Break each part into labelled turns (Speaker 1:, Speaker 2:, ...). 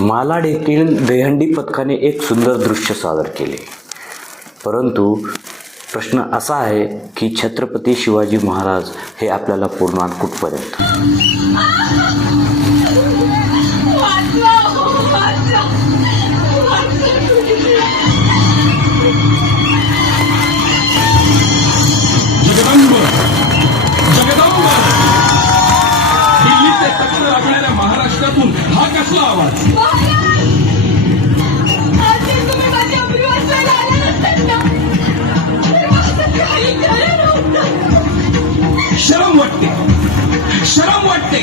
Speaker 1: मालाड येथील दहंडी पथकाने एक सुंदर दृश्य सादर केले. परंतु प्रश्न असा आहे की छत्रपती शिवाजी महाराज हे आपल्याला पुरणार कुठपर्यंत?
Speaker 2: माझं हा कसला आवाज शरम वाटते शरम वाटते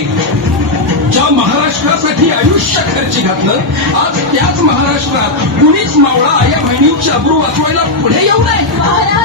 Speaker 2: ज्या महाराष्ट्रासाठी आयुष्य खर्ची घातलं आज त्याच महाराष्ट्रात कुणीच मावळा आया बहिणींची अब्रू वाचवायला पुढे येऊ
Speaker 3: नये.